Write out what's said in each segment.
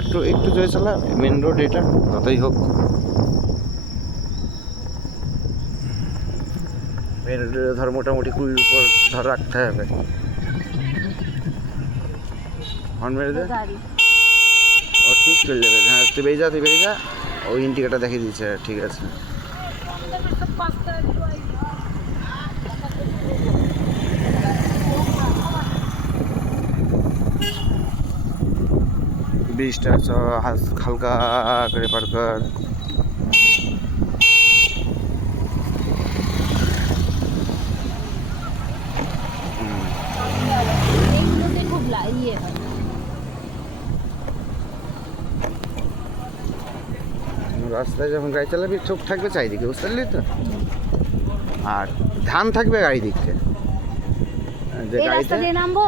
একটু একটু জোরে চালা, মেন রোড এটা, যতই হোক মেন রোডে ধর মোটামুটি 20 উপর ধর রাখতে হবে। হর্ন মেরে দে, ও ঠিক চলে যাবে। হ্যাঁ তুই বেরিয়ে যা, তুই বেরিয়ে যা। ওই ইন্ডিকেটার দেখিয়ে দিচ্ছে, ঠিক আছে। ব্রিজটা হালকা করে পার কর। রাস্তায় যখন গাড়ি চালাবি চোখ থাকবে চারিদিকে, বুঝতে পারলি তো। আর ধান থাকবে গাড়ি দিকতে, যে এই রাস্তা দিয়ে নামবো,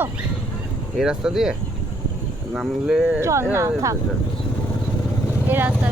এই রাস্তা দিয়ে নামলে এই রাস্তা